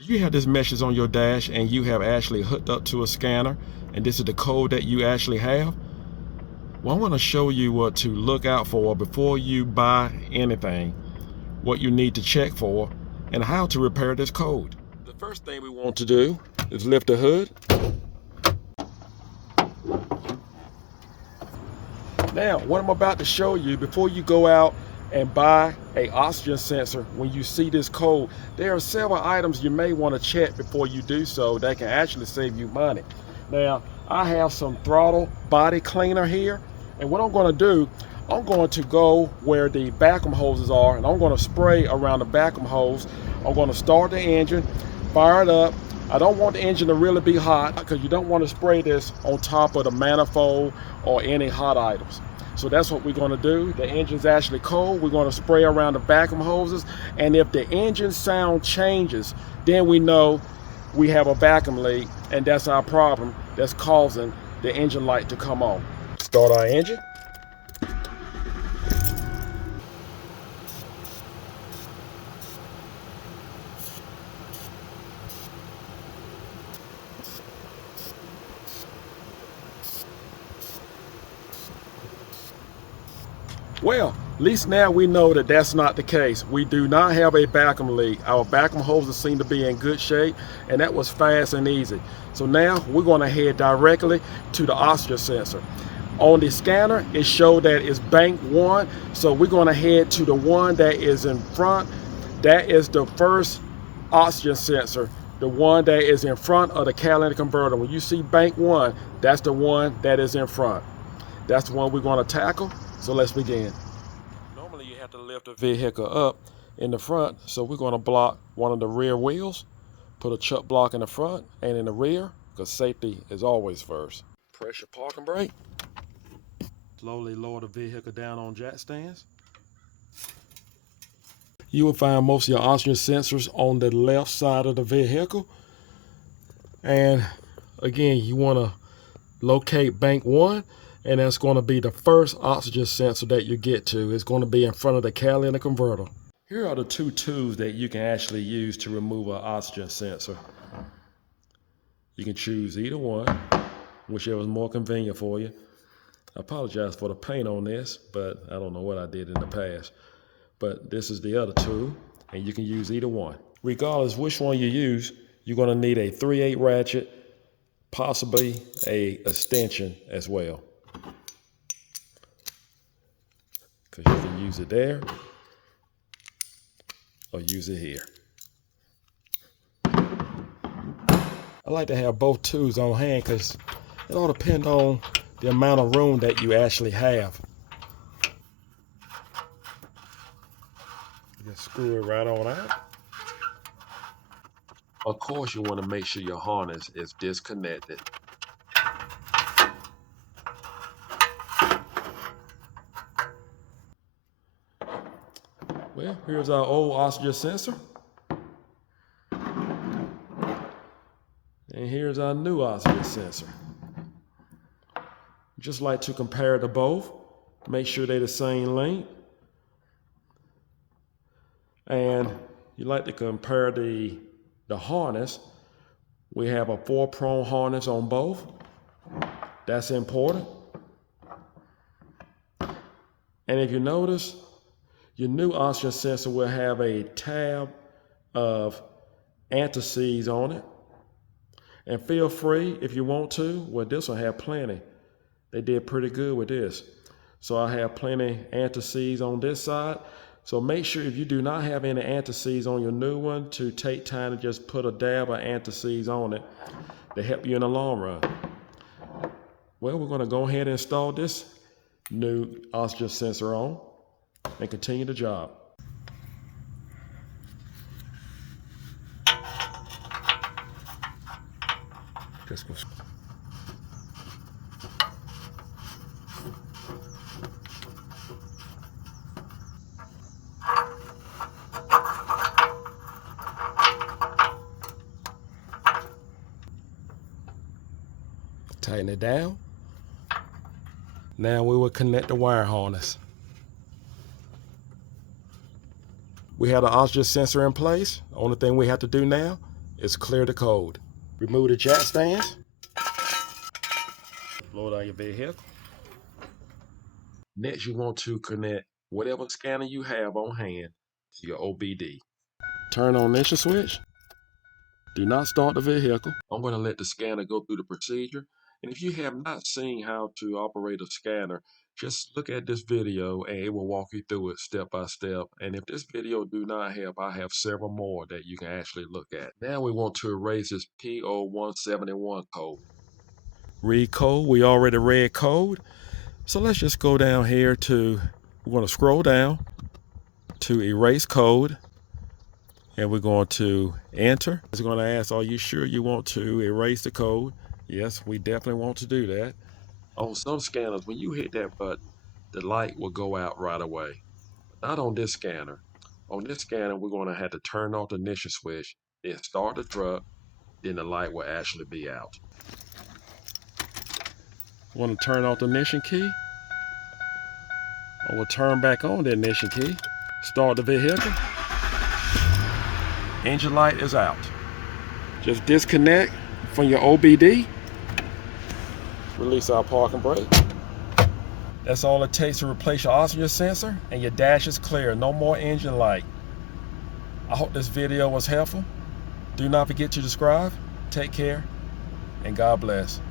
Do you have this message on your dash and you have actually hooked up to a scanner and this is the code that you actually have? Well, I want to show you what to look out for before you buy anything, what you need to check for, and how to repair this code. The first thing we want to do is lift the hood. Now, what I'm about to show you, before you go out and buy a oxygen sensor, when you see this code, there are several items you may want to check before you do so that can actually save you money. Now, I have some throttle body cleaner here, and what I'm going to do, I'm going to go where the vacuum hoses are, and I'm going to spray around the vacuum hose. I'm going to start the engine, fire it up. I don't want the engine to really be hot because you don't want to spray this on top of the manifold or any hot items. So that's what we're going to do. The engine's actually cold. We're going to spray around the vacuum hoses, and if the engine sound changes, then we know we have a vacuum leak, and that's our problem that's causing the engine light to come on. Start our engine. Well, at least now we know that that's not the case. We do not have a vacuum leak. Our vacuum hoses seem to be in good shape, and that was fast and easy. So now we're going to head directly to the oxygen sensor. On the scanner, it showed that it's bank 1, so we're going to head to the one that is in front. That is the first oxygen sensor, the one that is in front of the catalytic converter. When you see bank 1, that's the one that is in front. That's the one we're going to tackle. So let's begin. Normally you have to lift the vehicle up in the front, so we're going to block one of the rear wheels, put a chuck block in the front and in the rear, because safety is always first. Press your parking brake. Slowly lower the vehicle down on jack stands. You will find most of your oxygen sensors on the left side of the vehicle. And again, you want to locate bank 1. And that's going to be the first oxygen sensor that you get to. It's going to be in front of the catalytic converter. Here are the 2 tools that you can actually use to remove an oxygen sensor. You can choose either one, whichever is more convenient for you. I apologize for the paint on this, but I don't know what I did in the past. But this is the other tool, and you can use either one. Regardless which one you use, you're going to need a 3/8 ratchet, possibly a extension as well. Because you can use it there or use it here. I like to have both tools on hand because it all depends on the amount of room that you actually have. Just screw it right on out. Of course, you want to make sure your harness is disconnected. Well, here's our old oxygen sensor. And here's our new oxygen sensor. Just like to compare the both, make sure they're the same length. And you like to compare the harness. We have a 4-prong harness on both. That's important. And if you notice, your new oxygen sensor will have a tab of Antifreeze on it. And feel free, if you want to, well, this will have plenty. They did pretty good with this. So I have plenty Antifreeze on this side. So make sure if you do not have any Antifreeze on your new one, to take time to just put a dab of Antifreeze on it to help you in the long run. Well, we're going to go ahead and install this new oxygen sensor on and continue the job. Just go. Tighten it down. Now we will connect the wire harness. We have the oxygen sensor in place. The only thing we have to do now It's clear the code. Remove the jack stands. Load out your vehicle. Next, you want to connect whatever scanner you have on hand to your OBD. Turn on ignition switch. Do not start the vehicle. I'm going to let the scanner go through the procedure. And if you have not seen how to operate a scanner, just look at this video and it will walk you through it step by step. And if this video do not help, I have several more that you can actually look at. Now we want to erase this PO171 code. Read code, we already read code. So let's just go down here to, we're going to scroll down to erase code. And we're going to enter. It's going to ask, are you sure you want to erase the code? Yes, we definitely want to do that. On some scanners, when you hit that button, the light will go out right away. But not on this scanner. On this scanner, we're going to have to turn off the ignition switch, then start the truck, then the light will actually be out. Want to turn off the ignition key? Or we'll turn back on the ignition key, start the vehicle. Engine light is out. Just disconnect from your OBD. Release our parking brake. That's all it takes to replace your oxygen sensor and your dash is clear. No more engine light. I hope this video was helpful. Do not forget to subscribe. Take care and God bless.